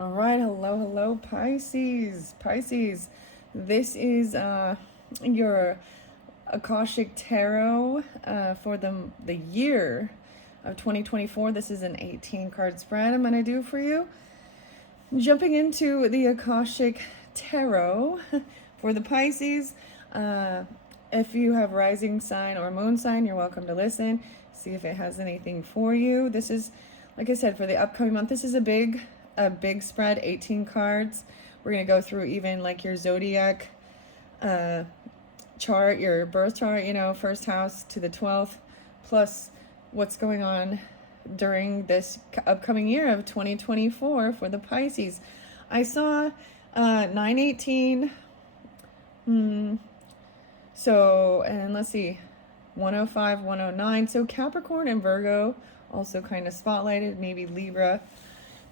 All right, hello, Pisces. Pisces, this is your Akashic Tarot for the year of 2024. This is an 18 card spread I'm going to do for you. Jumping into the Akashic Tarot for the Pisces. If you have rising sign or moon sign, you're welcome to listen. See if it has anything for you. This is, like I said, for the upcoming month. This is a big spread, 18 cards. We're going to go through even like your zodiac chart, your birth chart, first house to the 12th, plus what's going on during this upcoming year of 2024 for the Pisces. I saw 918. So, and let's see, 105, 109. So Capricorn and Virgo also kind of spotlighted, maybe Libra,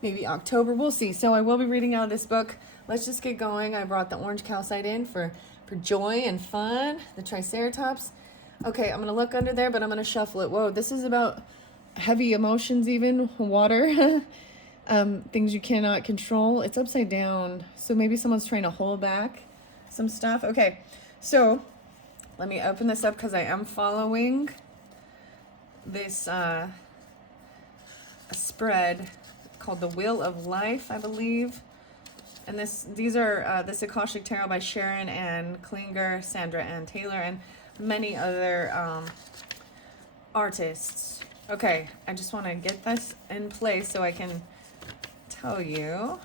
maybe October. We'll see. So I will be reading out of this book. Let's just get going. I brought the orange calcite in for joy and fun, the Triceratops. Okay, I'm going to look under there, but I'm going to shuffle it. Whoa, this is about heavy emotions, even water, things you cannot control. It's upside down. So maybe someone's trying to hold back some stuff. Okay, so let me open this up because I am following this spread called The Wheel of Life, I believe. And these are this Akashic Tarot by Sharon Ann Klinger, Sandra Ann Taylor, and many other artists. Okay, I just want to get this in place so I can tell you.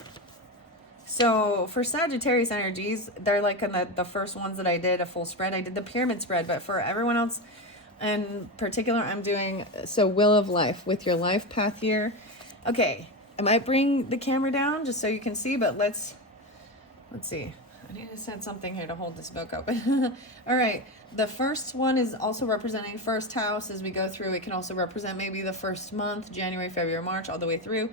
So for Sagittarius energies, they're like in the first ones that I did, a full spread. I did the pyramid spread, but for everyone else in particular, I'm doing, so Wheel of Life with your life path here. Okay, I might bring the camera down just so you can see, but let's see. I need to set something here to hold this book open. All right, the first one is also representing first house as we go through. It can also represent maybe the first month, January, February, March, all the way through.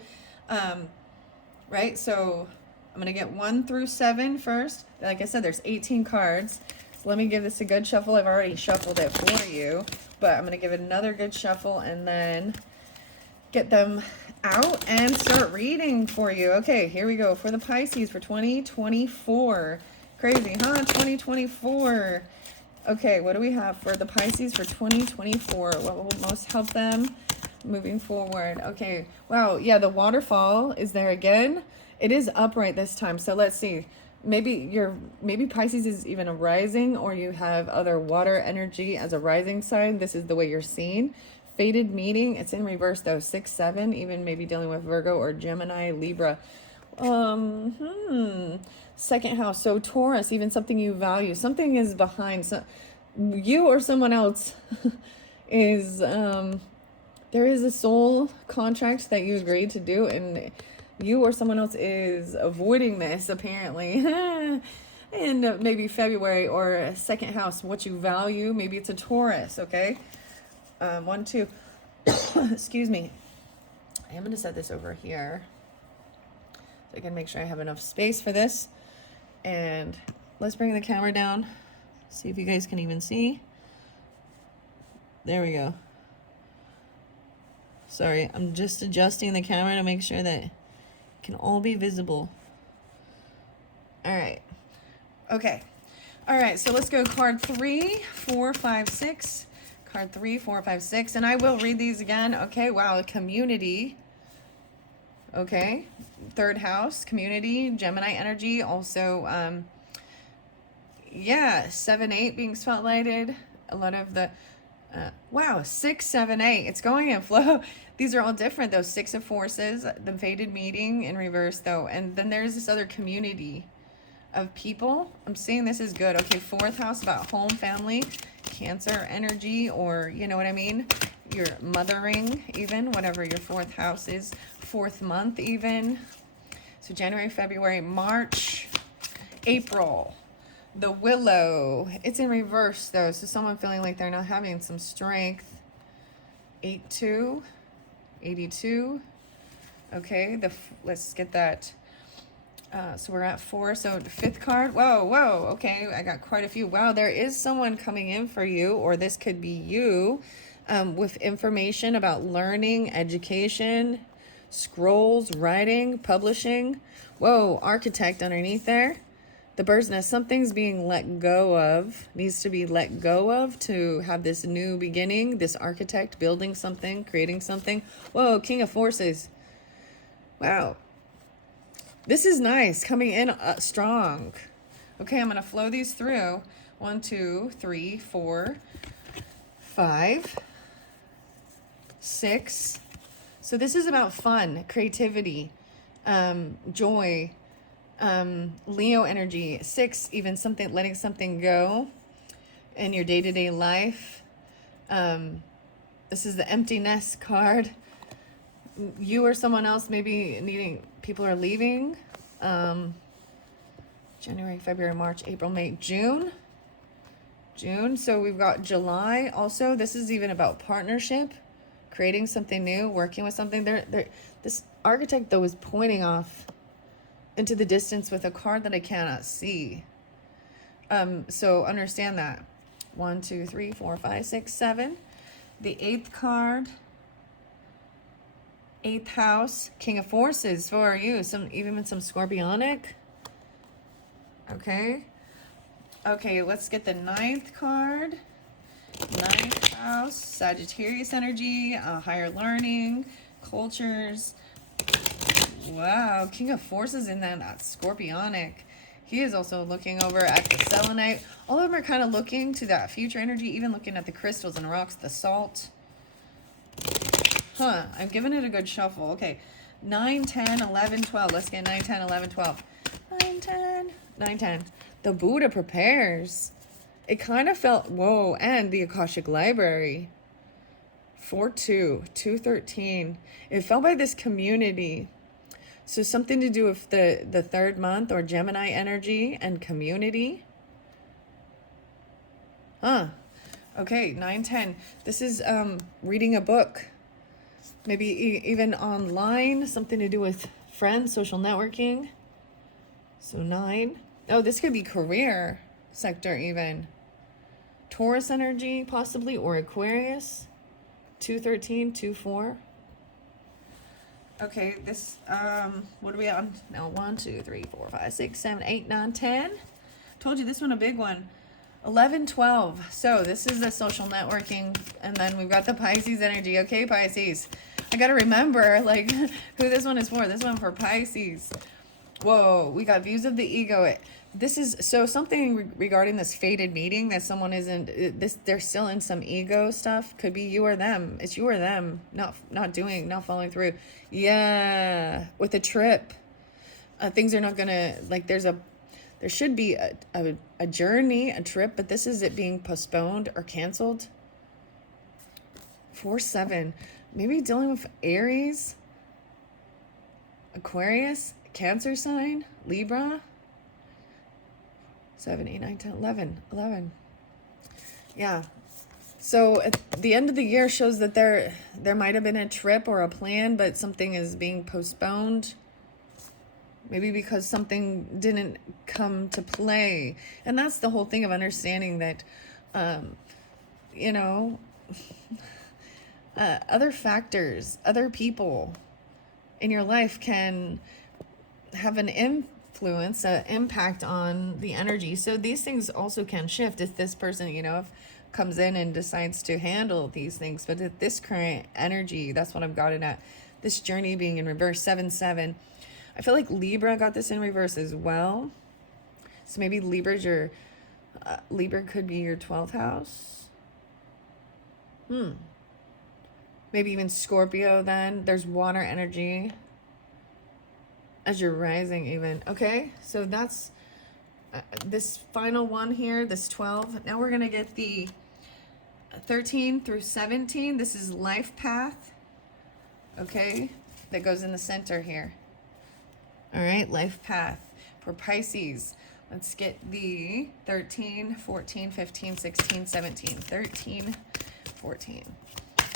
Right, so I'm going to get 1 through 7 first. Like I said, there's 18 cards. So let me give this a good shuffle. I've already shuffled it for you, but I'm going to give it another good shuffle and then get them out and start reading for you. Okay, here we go for the Pisces for 2024. Crazy, huh? 2024. Okay, what do we have for the Pisces for 2024? What will most help them moving forward? Okay, wow, yeah, the waterfall is there again. It is upright this time, so let's see. Maybe Pisces is even a rising, or you have other water energy as a rising sign. This is the way you're seen. Fated meeting, it's in reverse though, 6-7, even maybe dealing with Virgo or Gemini, Libra. Second house, so Taurus, even something you value. Something is behind, so you or someone else is, there is a soul contract that you agreed to do, and you or someone else is avoiding this, apparently. In maybe February or second house, what you value. Maybe it's a Taurus, okay? 1, 2. Excuse me. I am going to set this over here so I can make sure I have enough space for this. And let's bring the camera down. See if you guys can even see. There we go. Sorry, I'm just adjusting the camera to make sure that it can all be visible. All right. Okay. All right, so let's go card 3, 4, 5, 6. Card 3, 4, 5, 6. And I will read these again. Okay, wow, community. Okay, third house, community, Gemini energy. Also, yeah, 7, 8 being spotlighted. A lot of the, wow, 6, 7, 8. It's going in flow. These are all different, though. 6 of Forces, the fated meeting in reverse, though. And then there's this other community of people. I'm saying this is good. Okay, fourth house about home, family, Cancer energy, or you know what I mean? Your mothering, even, whatever your fourth house is. Fourth month, even. So January, February, March, April. The Willow. It's in reverse, though. So someone feeling like they're not having some strength. 8-2. 82. Okay, let's get that. So we're at 4. So the 5th card. Whoa. Okay, I got quite a few. Wow, there is someone coming in for you, or this could be you, with information about learning, education, scrolls, writing, publishing. Whoa, architect underneath there. The bird's nest, something's being let go of, needs to be let go of to have this new beginning. This architect building something, creating something. Whoa, King of Forces. Wow. This is nice, coming in strong. Okay, I'm going to flow these through. 1, 2, 3, 4, 5, 6. So this is about fun, creativity, joy, Leo energy. 6, even something, letting something go in your day-to-day life. This is the empty nest card. You or someone else maybe needing, people are leaving. January, February, March, April, May, June. So we've got July. Also, this is even about partnership, creating something new, working with something. This architect, though, is pointing off into the distance with a card that I cannot see. So understand that. 1, 2, 3, 4, 5, 6, 7. The 8th card. 8th house. King of Forces for you. Even some Scorpionic. Okay. Okay, let's get the 9th card. 9th house. Sagittarius energy. Higher learning. Cultures. Wow, King of Forces in that Scorpionic. He is also looking over at the selenite. All of them are kind of looking to that future energy, even looking at the crystals and rocks, the salt. I'm giving it a good shuffle. Okay, 9, 10, 11, 12. Let's get 9, 10, 11, 12. 9, 10, 9, 10. The Buddha prepares. It kind of felt, whoa, and the Akashic Library. 4, 2, 2, 13. It felt by this community. So something to do with the 3rd month or Gemini energy and community. Okay, 9, 10. This is reading a book. Maybe even online, something to do with friends, social networking. So 9. Oh, this could be career sector even. Taurus energy possibly, or Aquarius. 2, 13, 2, 4. Okay, this, what are we on? Now, 1, 2, 3, 4, 5, 6, 7, 8, 9, 10. Told you this one a big one. 11, 12. So this is the social networking. And then we've got the Pisces energy. Okay, Pisces. I got to remember, like, who this one is for. This one for Pisces. Whoa, we got views of the ego. This is, so something regarding this fated meeting that someone isn't, they're still in some ego stuff. Could be you or them. It's you or them not following through. Yeah, with a trip. Things are not gonna, like, there should be a journey, a trip, but this is it being postponed or canceled. 4, 7. Maybe dealing with Aries, Aquarius, Cancer sign, Libra. 7, 8, 9, 10, 11. Yeah. So at the end of the year shows that there might have been a trip or a plan, but something is being postponed. Maybe because something didn't come to play. And that's the whole thing of understanding that, other factors, other people in your life can have an influence, an impact on the energy. So these things also can shift if this person, if comes in and decides to handle these things. But at this current energy, that's what I've gotten at. This journey being in reverse, 7, 7. I feel like Libra got this in reverse as well. So maybe Libra could be your 12th house. Maybe even Scorpio then. There's water energy as you're rising even. Okay, so that's this final one here, this 12. Now we're going to get the 13 through 17. This is life path. Okay, that goes in the center here. All right, life path for Pisces. Let's get the 13, 14, 15, 16, 17. 13, 14.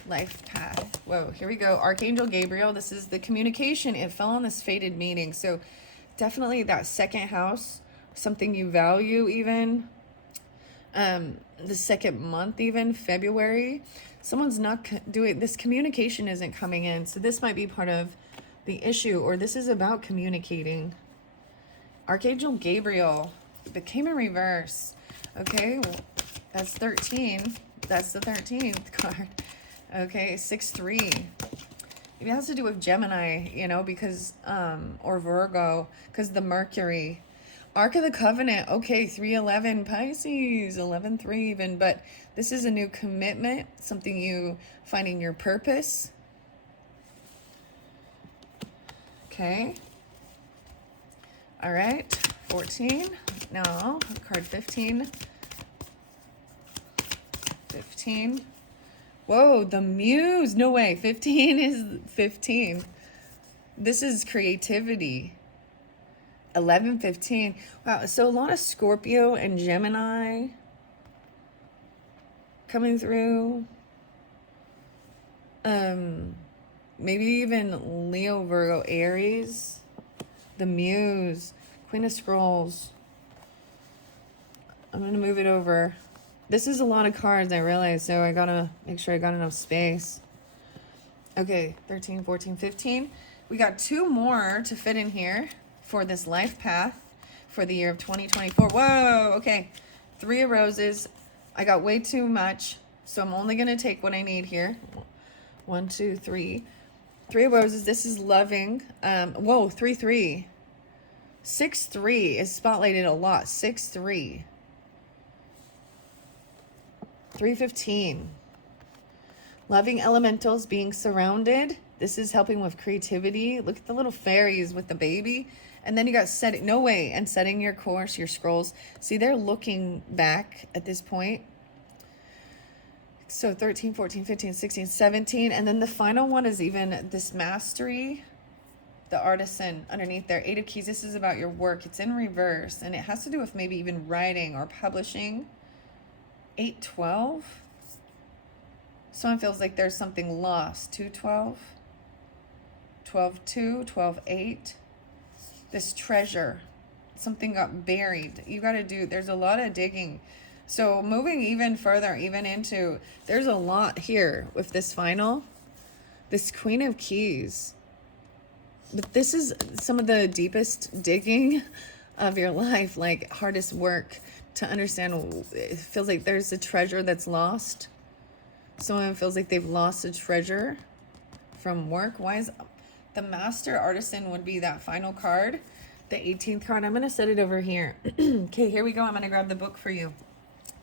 Life path. Whoa, here we go. Archangel Gabriel. This is the communication. It fell on this fated meeting. So definitely that 2nd house, something you value even. The 2nd month even, February. Someone's not doing, this communication isn't coming in. So this might be part of the issue, or this is about communicating. Archangel Gabriel, it came in reverse. Okay, well, that's 13. That's the 13th card. Okay, 6-3. Maybe it has to do with Gemini, you know, because, or Virgo, because the Mercury. Ark of the Covenant, okay, 3-11, Pisces, 11-3 even, but this is a new commitment, something you finding your purpose. Okay. All right, 14. Now, card 15. 15. Whoa, the Muse. No way. 15 is 15. This is creativity. 11-15. Wow, so a lot of Scorpio and Gemini coming through. Maybe even Leo, Virgo, Aries. The Muse, Queen of Scrolls. I'm going to move it over. This is a lot of cards, I realize, so I got to make sure I got enough space. Okay, 13, 14, 15. We got 2 more to fit in here for this life path for the year of 2024. Whoa, okay. 3 of Roses. I got way too much, so I'm only going to take what I need here. 1, 2, 3. 3 of Roses. This is loving. Whoa, 3-3. 6-3 is spotlighted a lot. 6-3. 3-15. Loving elementals, being surrounded. This is helping with creativity. Look at the little fairies with the baby. And then you got setting, no way, and setting your course, your scrolls. See, they're looking back at this point. So 13, 14, 15, 16, 17. And then the final one is even this mastery, the artisan underneath there. 8 of Keys. This is about your work. It's in reverse. And it has to do with maybe even writing or publishing. 8-12. Someone feels like there's something lost. 2-12. 12-2. 12-8. This treasure. Something got buried. You got to do, there's a lot of digging. So moving even further, even into, there's a lot here with this final. This Queen of Keys. But this is some of the deepest digging of your life, like hardest work to understand. It feels like there's a treasure that's lost. Someone feels like they've lost a treasure from work. Why is the Master Artisan would be that final card, the 18th card. I'm going to set it over here. Okay, here we go. I'm going to grab the book for you.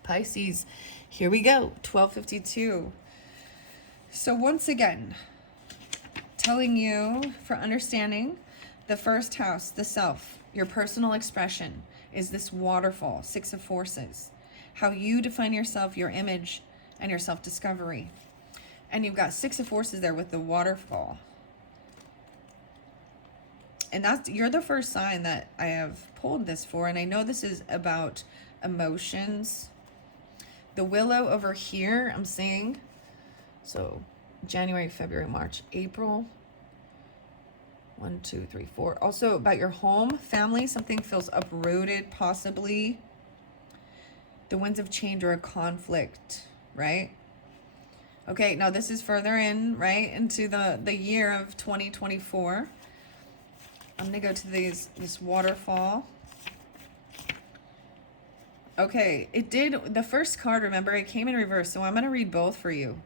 Pisces, here we go. 1252. So once again, telling you for understanding the first house, the self, your personal expression is this waterfall, 6 of Forces. How you define yourself, your image, and your self-discovery. And you've got 6 of Forces there with the waterfall. And that's, you're the first sign that I have pulled this for. And I know this is about emotions. The Willow over here, I'm seeing. So January, February, March, April. 1, 2, 3, 4. Also about your home, family. Something feels uprooted, possibly. The winds of change or a conflict, right? Okay, now this is further in, right, into the year of 2024. I'm going to go to this waterfall. Okay, it did, the first card, remember, it came in reverse, so I'm going to read both for you.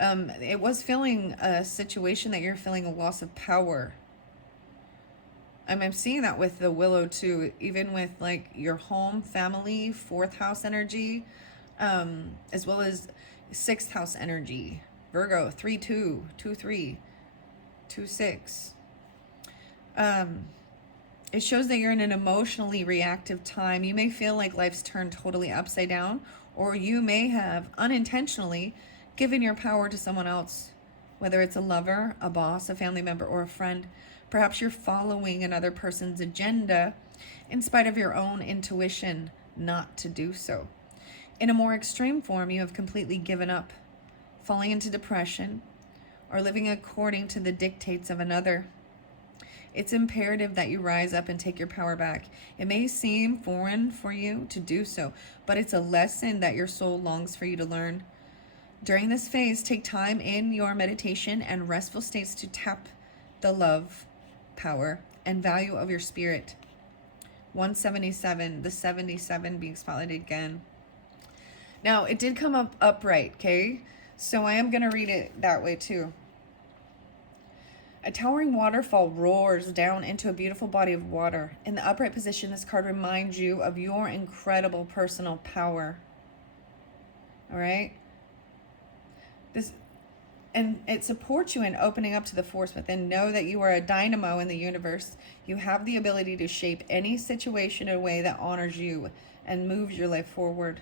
It was feeling a situation that you're feeling a loss of power. I'm seeing that with the Willow too, even with like your home, family, 4th house energy, as well as 6th house energy. Virgo, 3-2, 2-3, 2-6. It shows that you're in an emotionally reactive time. You may feel like life's turned totally upside down, or you may have unintentionally given your power to someone else, whether it's a lover, a boss, a family member, or a friend. Perhaps you're following another person's agenda in spite of your own intuition not to do so. In a more extreme form, you have completely given up, falling into depression, or living according to the dictates of another. It's imperative that you rise up and take your power back. It may seem foreign for you to do so, but it's a lesson that your soul longs for you to learn. During this phase, take time in your meditation and restful states to tap the love, power, and value of your spirit. 177, the 77 being spotlighted again. Now, it did come up upright, okay? So I am going to read it that way too. A towering waterfall roars down into a beautiful body of water. In the upright position, this card reminds you of your incredible personal power. All right? And it supports you in opening up to the force within. Know that you are a dynamo in the universe. You have the ability to shape any situation in a way that honors you and moves your life forward.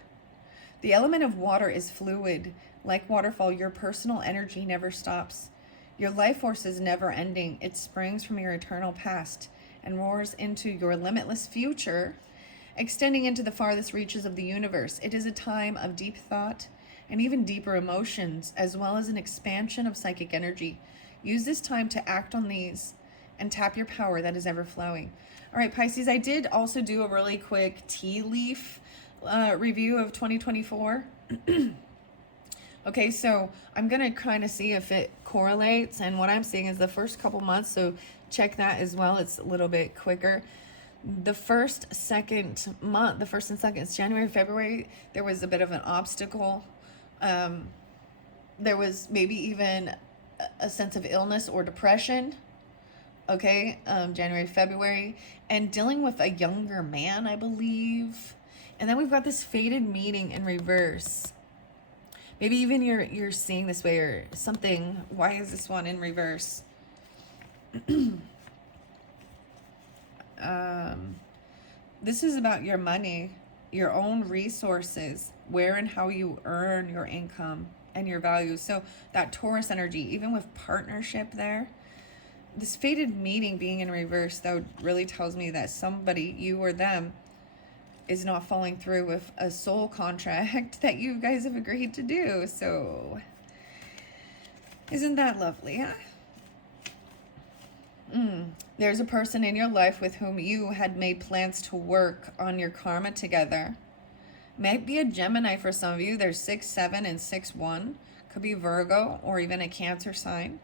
The element of water is fluid. Like waterfall, your personal energy never stops. Your life force is never ending. It springs from your eternal past and roars into your limitless future, extending into the farthest reaches of the universe. It is a time of deep thought and even deeper emotions, as well as an expansion of psychic energy. Use this time to act on these and tap your power that is ever flowing. All right, Pisces, I did also do a really quick tea leaf review of 2024. Okay, so I'm going to kind of see if it correlates, and what I'm seeing is the first couple months, so check that as well. It's a little bit quicker. The first and second, it's January, February, there was a bit of an obstacle. There was maybe even a sense of illness or depression. Okay, January, February, and dealing with a younger man, I believe. And then we've got this fated meeting in reverse. Maybe even you're seeing this way or something. Why is this one in reverse? This is about your money, your own resources, where and how you earn your income and your values. So that Taurus energy, even with partnership there, this fated meeting being in reverse, though, really tells me that somebody, you or them, is not following through with a soul contract that you guys have agreed to do. So isn't that lovely, huh? There's a person in your life with whom you had made plans to work on your karma together. Might be a Gemini for some of you. There's 6, 7, and 6, 1. Could be Virgo or even a Cancer sign.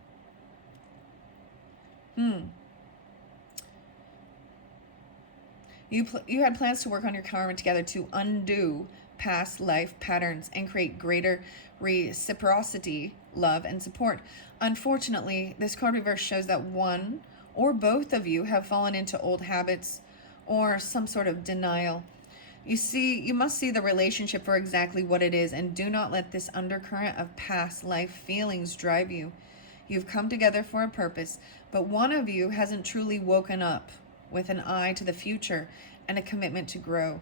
You had plans to work on your karma together to undo past life patterns and create greater reciprocity, love, and support. Unfortunately, this card reverse shows that one or both of you have fallen into old habits or some sort of denial. You must see the relationship for exactly what it is, and do not let this undercurrent of past life feelings drive you. You've come together for a purpose, but one of you hasn't truly woken up with an eye to the future and a commitment to grow.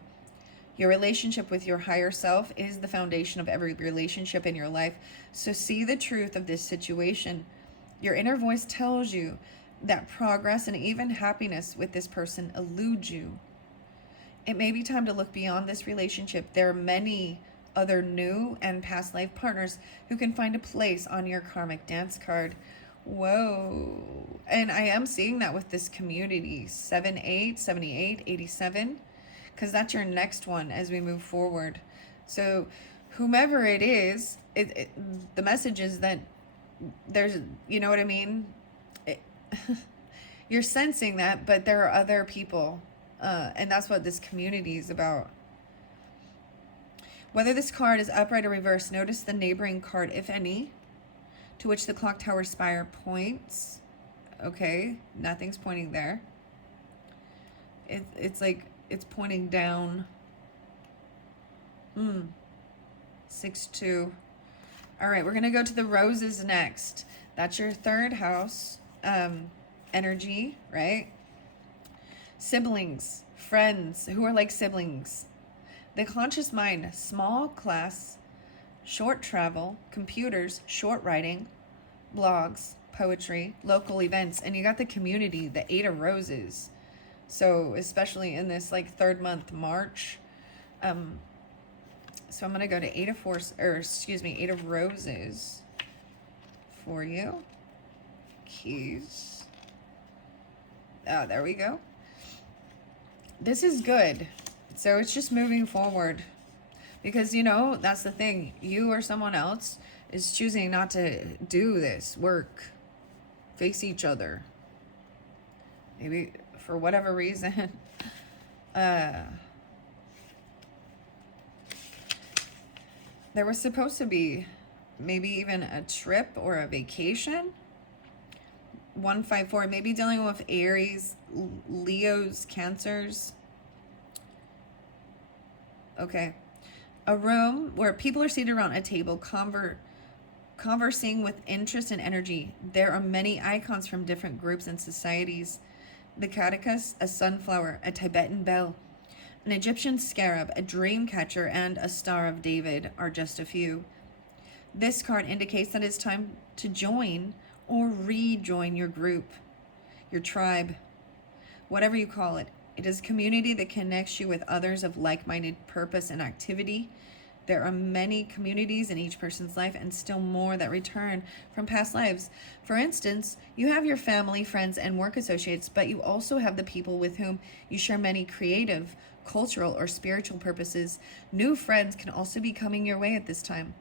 Your relationship with your higher self is the foundation of every relationship in your life, so see the truth of this situation. Your inner voice tells you that progress and even happiness with this person elude you. It may be time to look beyond this relationship. There are many other new and past life partners who can find a place on your karmic dance card. Whoa. And I am seeing that with this community, 78, 78, 87, because that's your next one as we move forward. So whomever it is, the message is that there's, you know what I mean? You're sensing that, but there are other people, and that's what this community is about. Whether this card is upright or reversed, notice the neighboring card, if any, to which the clock tower spire points. Okay, nothing's pointing there. It's like it's pointing down. 6-2. All right, we're gonna go to the roses next. That's your third house energy, right? Siblings, friends who are like siblings. The conscious mind, small class, short travel, computers, short writing, blogs, poetry, local events, and you got the community, the 8 of Roses. So especially in this like third month, March. So I'm gonna go to 8 of Roses for you. Keys. Oh, there we go. This is good. So it's just moving forward. Because, you know, that's the thing. You or someone else is choosing not to do this work. Face each other. Maybe for whatever reason. There was supposed to be maybe even a trip or a vacation. 154, maybe dealing with Aries, Leos, Cancers. Okay. A room where people are seated around a table, conversing with interest and energy. There are many icons from different groups and societies. The caduceus, a sunflower, a Tibetan bell, an Egyptian scarab, a dream catcher, and a Star of David are just a few. This card indicates that it's time to join or rejoin your group, your tribe, whatever you call it. It is a community that connects you with others of like-minded purpose and activity. There are many communities in each person's life and still more that return from past lives. For instance, you have your family, friends, and work associates, but you also have the people with whom you share many creative, cultural, or spiritual purposes. New friends can also be coming your way at this time.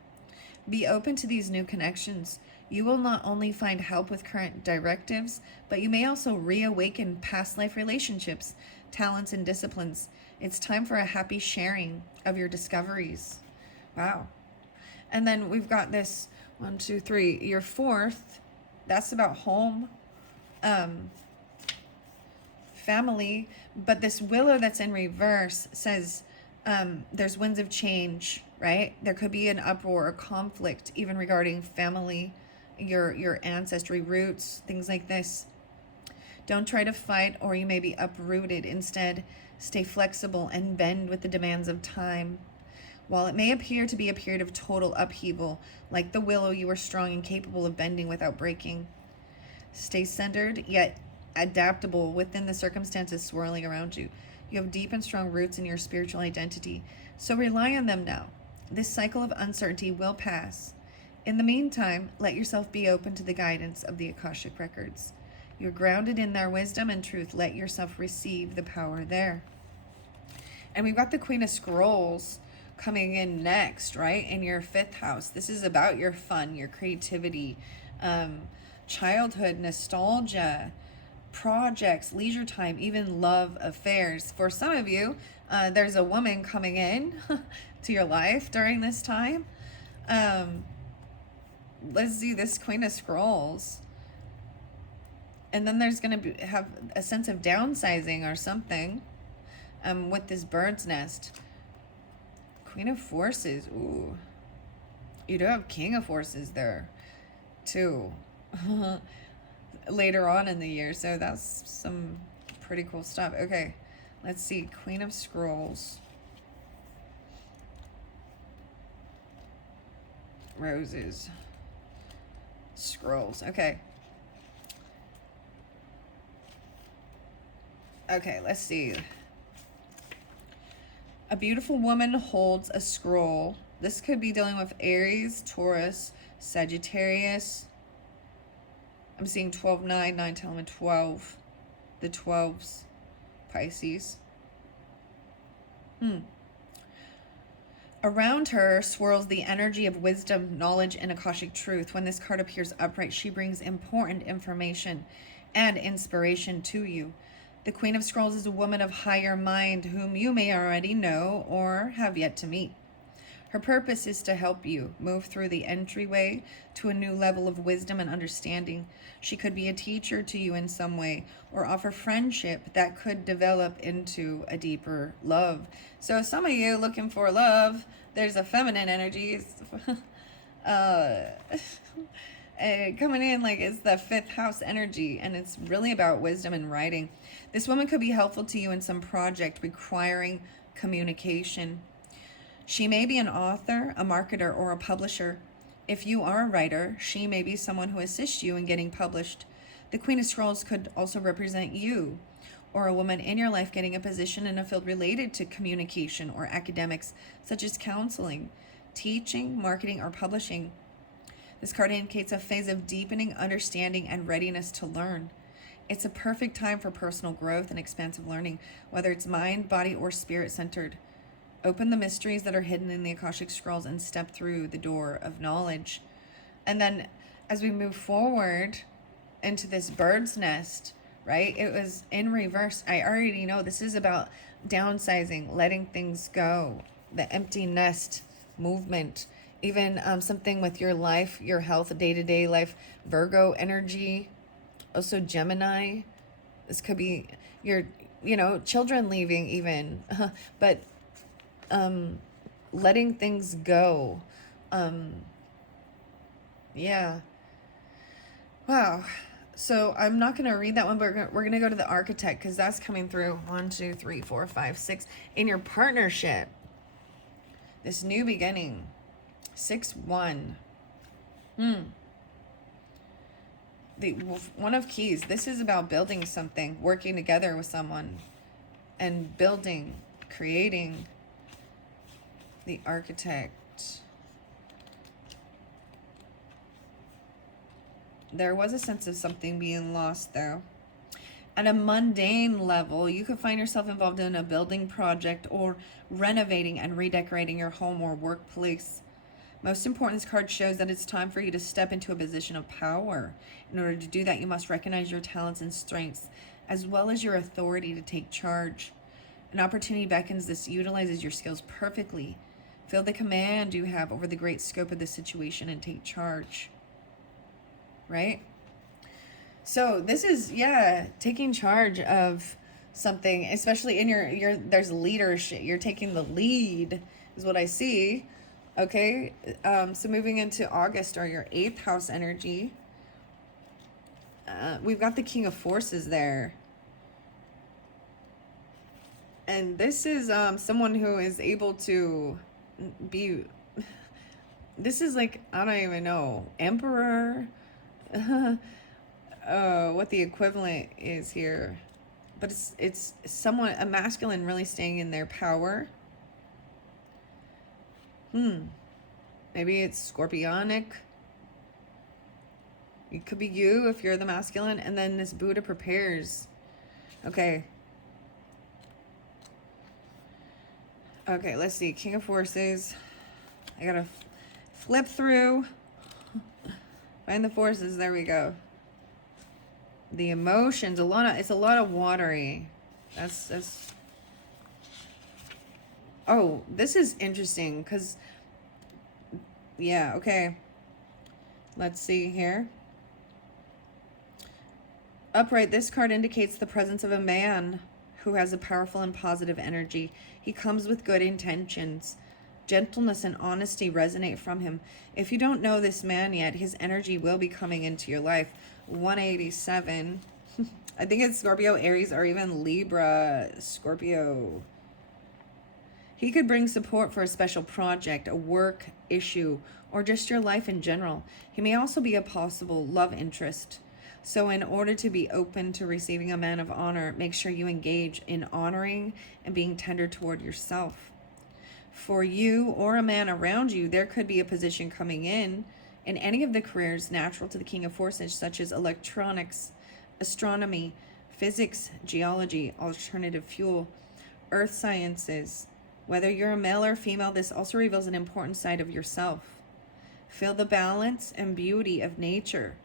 Be open to these new connections. You will not only find help with current directives, but you may also reawaken past life relationships, talents, and disciplines. It's time for a happy sharing of your discoveries. Wow. And then we've got this 1, 2, 3. Your fourth, that's about home, family. But this willow that's in reverse says there's winds of change, right? There could be an uproar or conflict, even regarding family, your ancestry roots, things like this. Don't try to fight or you may be uprooted. Instead, stay flexible and bend with the demands of time. While it may appear to be a period of total upheaval, like the willow, you are strong and capable of bending without breaking. Stay centered, yet adaptable within the circumstances swirling around you. You have deep and strong roots in your spiritual identity, so rely on them now. This cycle of uncertainty will pass. In the meantime, let yourself be open to the guidance of the Akashic records. You're grounded in their wisdom and truth. Let yourself receive the power there. And we've got the Queen of Scrolls coming in next, right? In your 5th house. This is about your fun, your creativity, childhood, nostalgia, projects, leisure time, even love affairs. For some of you, there's a woman coming in to your life during this time. Let's do this Queen of Scrolls. And then there's going to have a sense of downsizing or something with this bird's nest. Queen of Forces. Ooh. You do have King of Forces there, too. Later on in the year. So that's some pretty cool stuff. Okay. Let's see. Queen of Scrolls. Roses. Scrolls. Okay. Okay, let's see. A beautiful woman holds a scroll. This could be dealing with Aries, Taurus, Sagittarius. I'm seeing 12, 9, 9, 10, 11, 12. The 12s. Pisces. Around her swirls the energy of wisdom, knowledge, and Akashic truth. When this card appears upright, she brings important information and inspiration to you. The Queen of Scrolls is a woman of higher mind whom you may already know or have yet to meet. Her purpose is to help you move through the entryway to a new level of wisdom and understanding. She could be a teacher to you in some way or offer friendship that could develop into a deeper love. So some of you looking for love, there's a feminine energy coming in, like it's the 5th house energy, and it's really about wisdom and writing. This woman could be helpful to you in some project requiring communication. She may be an author, a marketer, or a publisher. If you are a writer, she may be someone who assists you in getting published. The Queen of Scrolls could also represent you or a woman in your life getting a position in a field related to communication or academics, such as counseling, teaching, marketing, or publishing. This card indicates a phase of deepening understanding and readiness to learn. It's a perfect time for personal growth and expansive learning, whether it's mind, body, or spirit-centered. Open the mysteries that are hidden in the Akashic Scrolls and step through the door of knowledge. And then as we move forward into this bird's nest, right? It was in reverse. I already know this is about downsizing, letting things go, the empty nest movement, even something with your life, your health, day-to-day life, Virgo energy, also Gemini. This could be your, children leaving even, but letting things go. Yeah. Wow. So I'm not going to read that one, but we're going to go to the architect because that's coming through 1, 2, 3, 4, 5, 6 in your partnership. This new beginning. 6-1. The One of Keys. This is about building something, working together with someone, and building, creating. The architect. There was a sense of something being lost, though. At a mundane level, you could find yourself involved in a building project or renovating and redecorating your home or workplace. Most important, this card shows that it's time for you to step into a position of power. In order to do that, you must recognize your talents and strengths, as well as your authority to take charge. An opportunity beckons. This utilizes your skills perfectly. Feel the command you have over the great scope of the situation and take charge. Right? So this is, taking charge of something, especially in your there's leadership. You're taking the lead is what I see. Okay. So moving into August, or your 8th house energy, we've got the King of Forces there. And this is someone who is able to be, this is like, I don't even know, Emperor, what the equivalent is here, but it's somewhat a masculine really staying in their power. Maybe it's scorpionic. It could be you if you're the masculine. And then this Buddha prepares. Okay, let's see. King of Forces. I gotta flip through. Find the forces. There we go. The emotions. It's a lot of watery. That's. Oh, this is interesting because. Yeah. Okay. Let's see here. Upright. This card indicates the presence of a man who has a powerful and positive energy. He comes with good intentions. Gentleness and honesty resonate from him. If you don't know this man yet, his energy will be coming into your life. 187. I think it's Scorpio, Aries, or even Libra, Scorpio. He could bring support for a special project, a work issue, or just your life in general. He may also be a possible love interest. So in order to be open to receiving a man of honor, make sure you engage in honoring and being tender toward yourself. For you or a man around you, there could be a position coming in any of the careers natural to the King of Forces, such as electronics, astronomy, physics, geology, alternative fuel, earth sciences. Whether you're a male or female, this also reveals an important side of yourself. Feel the balance and beauty of nature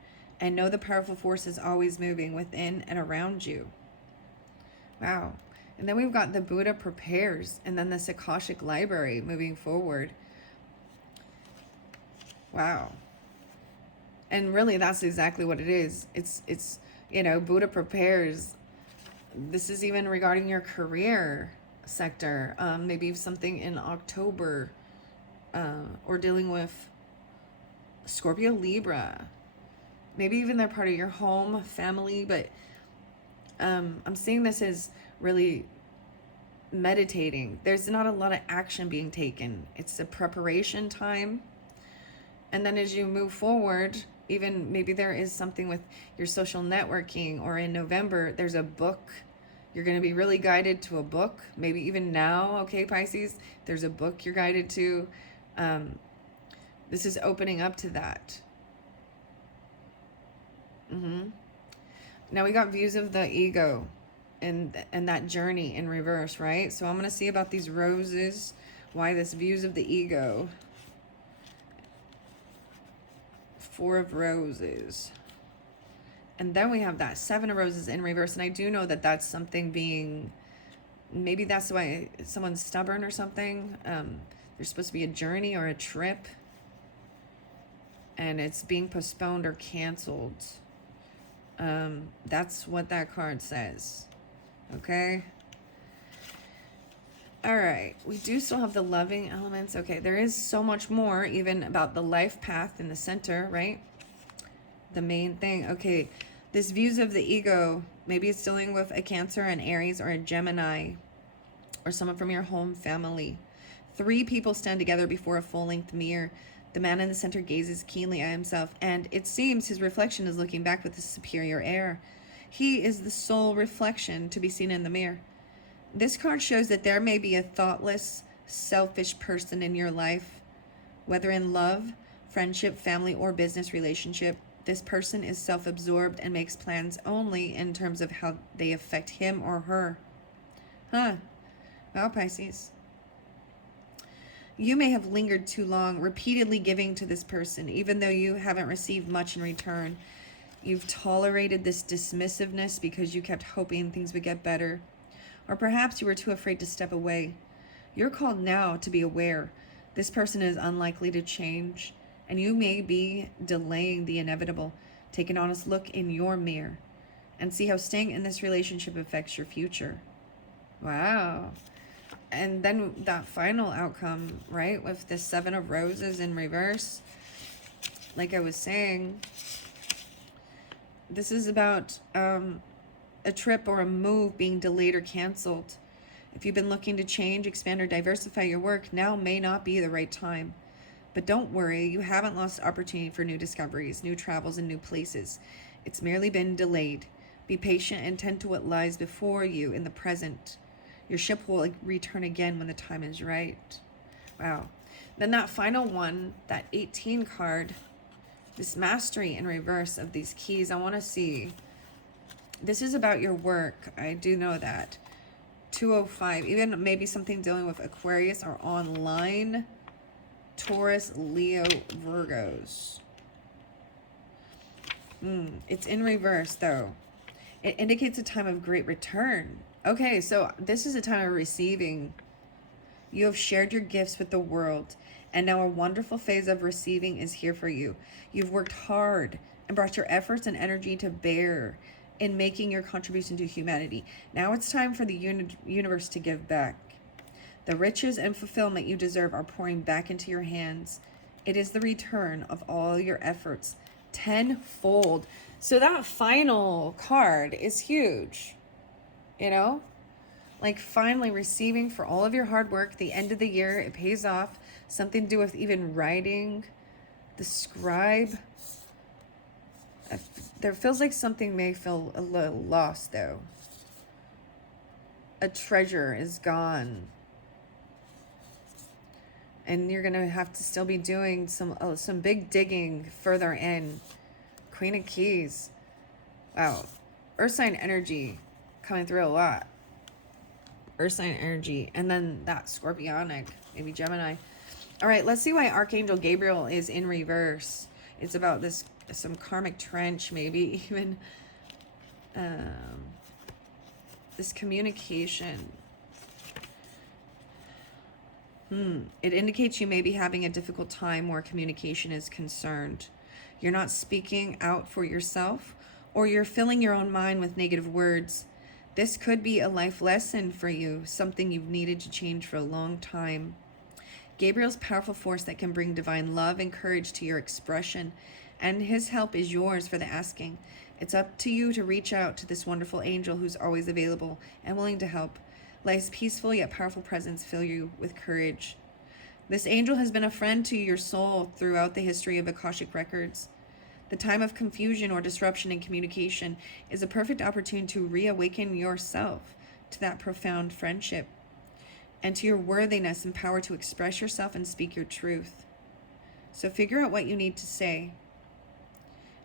and know the powerful force is always moving within and around you. Wow. And then we've got the Buddha prepares, and then the Akashic library moving forward. Wow. And really, that's exactly what it is. It's Buddha prepares. This is even regarding your career sector. Maybe something in October, or dealing with Scorpio, Libra. Maybe even they're part of your home, family, but I'm seeing this as really meditating. There's not a lot of action being taken. It's a preparation time. And then as you move forward, even maybe there is something with your social networking, or in November, there's a book. You're going to be really guided to a book. Maybe even now, okay, Pisces, there's a book you're guided to. This is opening up to that. Now we got views of the ego and that journey in reverse, right? So I'm going to see about these roses, why this views of the ego. 4 of Roses. And then we have that Seven of Roses in reverse. And I do know that that's something being, maybe that's why someone's stubborn or something. There's supposed to be a journey or a trip, and it's being postponed or canceled. That's what that card says. Okay. All right. We do still have the loving elements. Okay. There is so much more even about the life path in the center, right? The main thing. Okay. This views of the ego, maybe it's dealing with a Cancer, an Aries, or a Gemini, or someone from your home family. 3 people stand together before a full-length mirror. The man in the center gazes keenly at himself, and it seems his reflection is looking back with a superior air. He is the sole reflection to be seen in the mirror. This card shows that there may be a thoughtless, selfish person in your life, whether in love, friendship, family, or business relationship. This person is self-absorbed and makes plans only in terms of how they affect him or her. Huh. Wow, Pisces. You may have lingered too long, repeatedly giving to this person, even though you haven't received much in return. You've tolerated this dismissiveness because you kept hoping things would get better. Or perhaps you were too afraid to step away. You're called now to be aware. This person is unlikely to change, and you may be delaying the inevitable. Take an honest look in your mirror and see how staying in this relationship affects your future. Wow. And then that final outcome, right, with the Seven of Roses in reverse, like I was saying, this is about a trip or a move being delayed or canceled. If you've been looking to change, expand, or diversify your work, now may not be the right time. But don't worry, you haven't lost opportunity for new discoveries, new travels, and new places. It's merely been delayed. Be patient and tend to what lies before you in the present. Your ship will return again when the time is right. Wow. Then that final one, that 18 card, this mastery in reverse of these keys, I want to see. This is about your work. I do know that. 205, even maybe something dealing with Aquarius or online. Taurus, Leo, Virgos. It's in reverse, though. It indicates a time of great return. Okay, so this is a time of receiving. You have shared your gifts with the world, and now a wonderful phase of receiving is here for you. You've worked hard and brought your efforts and energy to bear in making your contribution to humanity. Now it's time for the universe to give back. The riches and fulfillment you deserve are pouring back into your hands. It is the return of all your efforts, tenfold. So that final card is huge, you know? Like finally receiving for all of your hard work, the end of the year, it pays off. Something to do with even writing, the scribe. There feels like something may feel a little lost, though. A treasure is gone. And you're going to have to still be doing some big digging further in. Queen of Keys. Wow. Earth sign energy coming through a lot. Earth sign energy. And then that Scorpionic. Maybe Gemini. All right, let's see why Archangel Gabriel is in reverse. It's about this, some karmic trench, maybe even this communication. It indicates you may be having a difficult time where communication is concerned. You're not speaking out for yourself, or you're filling your own mind with negative words. This could be a life lesson for you, something you've needed to change for a long time. Gabriel's powerful force that can bring divine love and courage to your expression, and his help is yours for the asking. It's up to you to reach out to this wonderful angel who's always available and willing to help. Life's peaceful yet powerful presence fill you with courage. This angel has been a friend to your soul throughout the history of Akashic records. The time of confusion or disruption in communication is a perfect opportunity to reawaken yourself to that profound friendship and to your worthiness and power to express yourself and speak your truth. So figure out what you need to say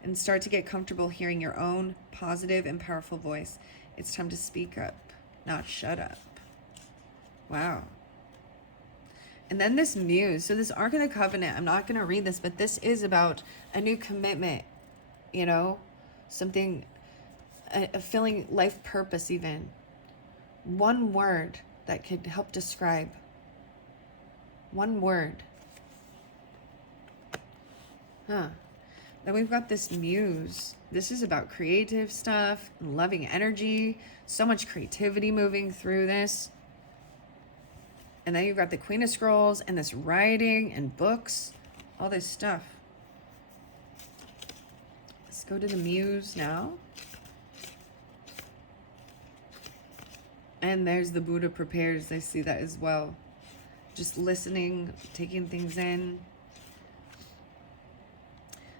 and start to get comfortable hearing your own positive and powerful voice. It's time to speak up, not shut up. Wow. And then this Muse. So this Ark of the Covenant, I'm not going to read this, but this is about a new commitment, you know, something, feeling life purpose even. One word that could help describe. One word. Then we've got this muse. This is about creative stuff, loving energy, so much creativity moving through this. And then you've got the Queen of Scrolls and this writing and books, all this stuff. Let's go to the muse now. And there's the Buddha prepares. I see that as well. Just listening, taking things in.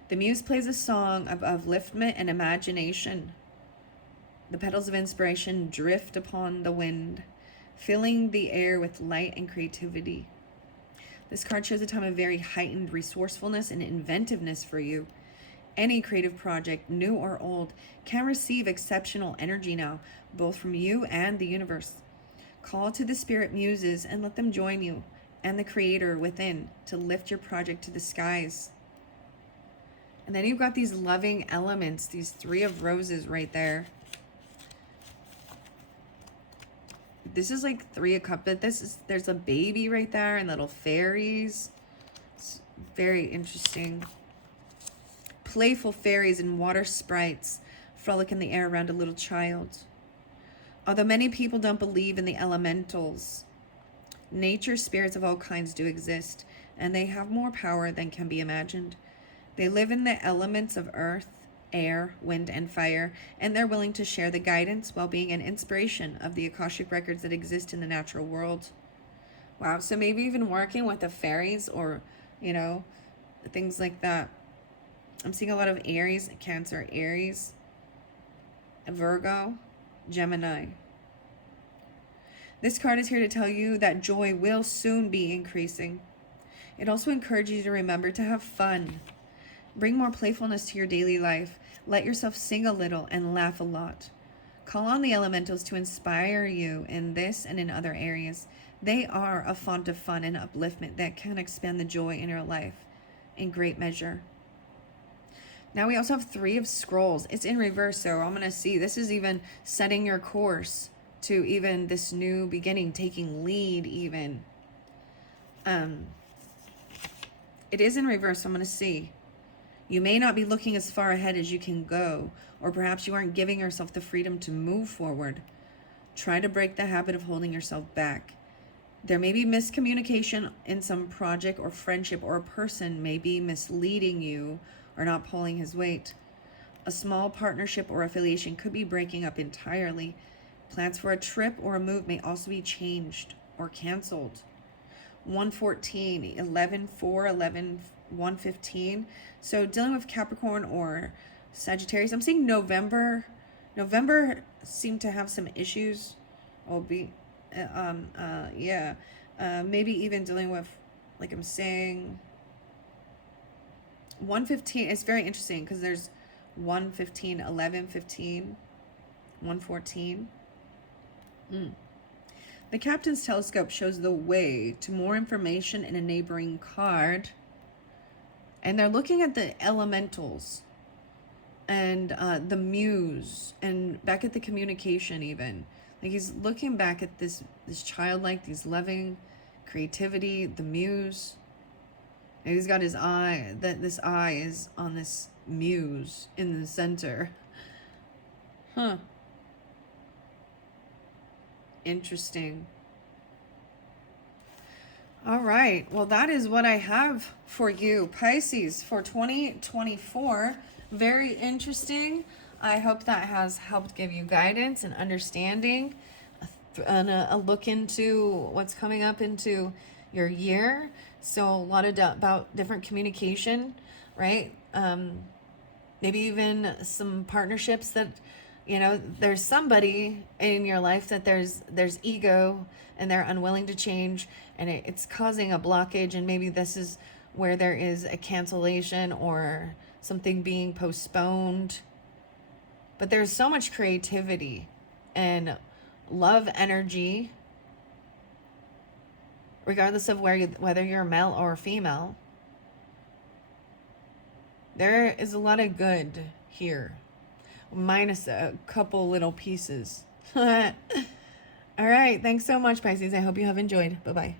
The muse plays a song of upliftment and imagination. The petals of inspiration drift upon the wind, filling the air with light and creativity. This card shows a time of very heightened resourcefulness and inventiveness for you. Any creative project, new or old, can receive exceptional energy now, both from you and the universe. Call to the spirit muses and let them join you and the creator within to lift your project to the skies. And then you've got these loving elements, these 3 of roses right there. This is like 3 of cups, but there's a baby right there and little fairies. It's very interesting. Playful fairies and water sprites frolic in the air around a little child. Although many people don't believe in the elementals, nature spirits of all kinds do exist, and they have more power than can be imagined. They live in the elements of earth, air, wind, and fire, and they're willing to share the guidance while being an inspiration of the Akashic records that exist in the natural world. Wow, so maybe even working with the fairies or, you know, things like that. I'm seeing a lot of Aries, Cancer, Aries, Virgo, Gemini. This card is here to tell you that joy will soon be increasing. It also encourages you to remember to have fun. Bring more playfulness to your daily life. Let yourself sing a little and laugh a lot. Call on the elementals to inspire you in this and in other areas. They are a font of fun and upliftment that can expand the joy in your life in great measure. Now we also have 3 of Scrolls. It's in reverse, so I'm going to see. This is even setting your course to even this new beginning, taking lead even. It is in reverse, so I'm going to see. You may not be looking as far ahead as you can go, or perhaps you aren't giving yourself the freedom to move forward. Try to break the habit of holding yourself back. There may be miscommunication in some project or friendship, or a person may be misleading you or not pulling his weight. A small partnership or affiliation could be breaking up entirely. Plans for a trip or a move may also be changed or canceled. 114, 11, 4, 11, 115. So dealing with Capricorn or Sagittarius. I'm seeing November. November seemed to have some issues. Maybe even dealing with, like I'm saying, 115 is very interesting because there's 115, 11, 15, 114. The Captain's Telescope shows the way to more information in a neighboring card. And they're looking at the elementals and the muse and back at the communication even. Like he's looking back at this childlike, these loving creativity, the muse. And he's got his eye, this eye is on this muse in the center. Interesting. All right. Well, that is what I have for you, Pisces, for 2024. Very interesting. I hope that has helped give you guidance and understanding and a look into what's coming up into your year. So a lot of about different communication, right? Maybe even some partnerships that, you know, there's somebody in your life that there's ego and they're unwilling to change, and it's causing a blockage, and maybe this is where there is a cancellation or something being postponed. But there's so much creativity and love energy, regardless of whether you're male or female. There is a lot of good here. minus a couple little pieces. All right. Thanks so much, Pisces. I hope you have enjoyed. Bye-bye.